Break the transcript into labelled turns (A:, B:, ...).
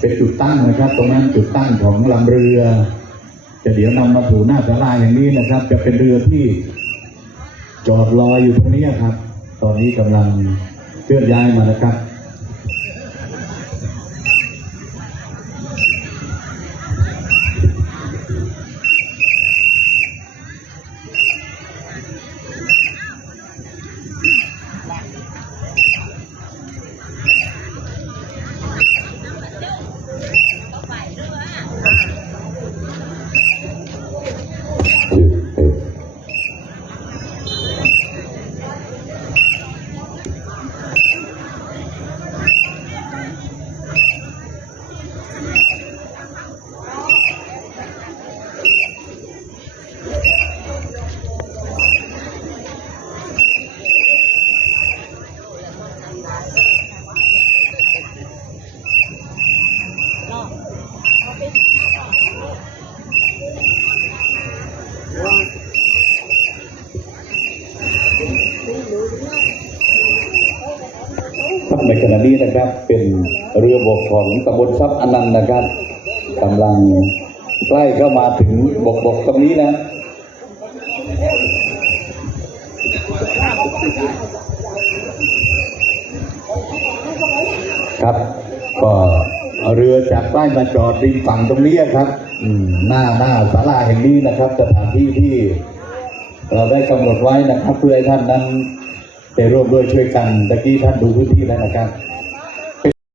A: เป็นจุดตั้งนะครับ ตรงนั้นจุดตั้งของลำเรือ จะเดี๋ยวนำมาถูหน้าสาลาอย่างนี้นะครับ จะเป็นเรือที่จอดลอยอยู่ตรงนี้ครับ ตอนนี้กำลังเคลื่อนย้ายมานะครับ ในขณะนี้นะครับ เป็นเรือบกของตำบลทรัพย์อนันต์นะครับกำลังใกล้เข้ามาถึงบกบกตรงนี้นะครับก็เรือจากใต้มาจอดริมฝั่งตรงนี้ครับหน้าหน้าศาลาแห่งนี้นะครับสถานที่ที่ เราได้กำหนดไว้นะครับ เพื่อให้ท่านนั้น ได้ร่วมด้วยช่วยกันตะกี้ท่านดูพื้นที่แล้วนะครับ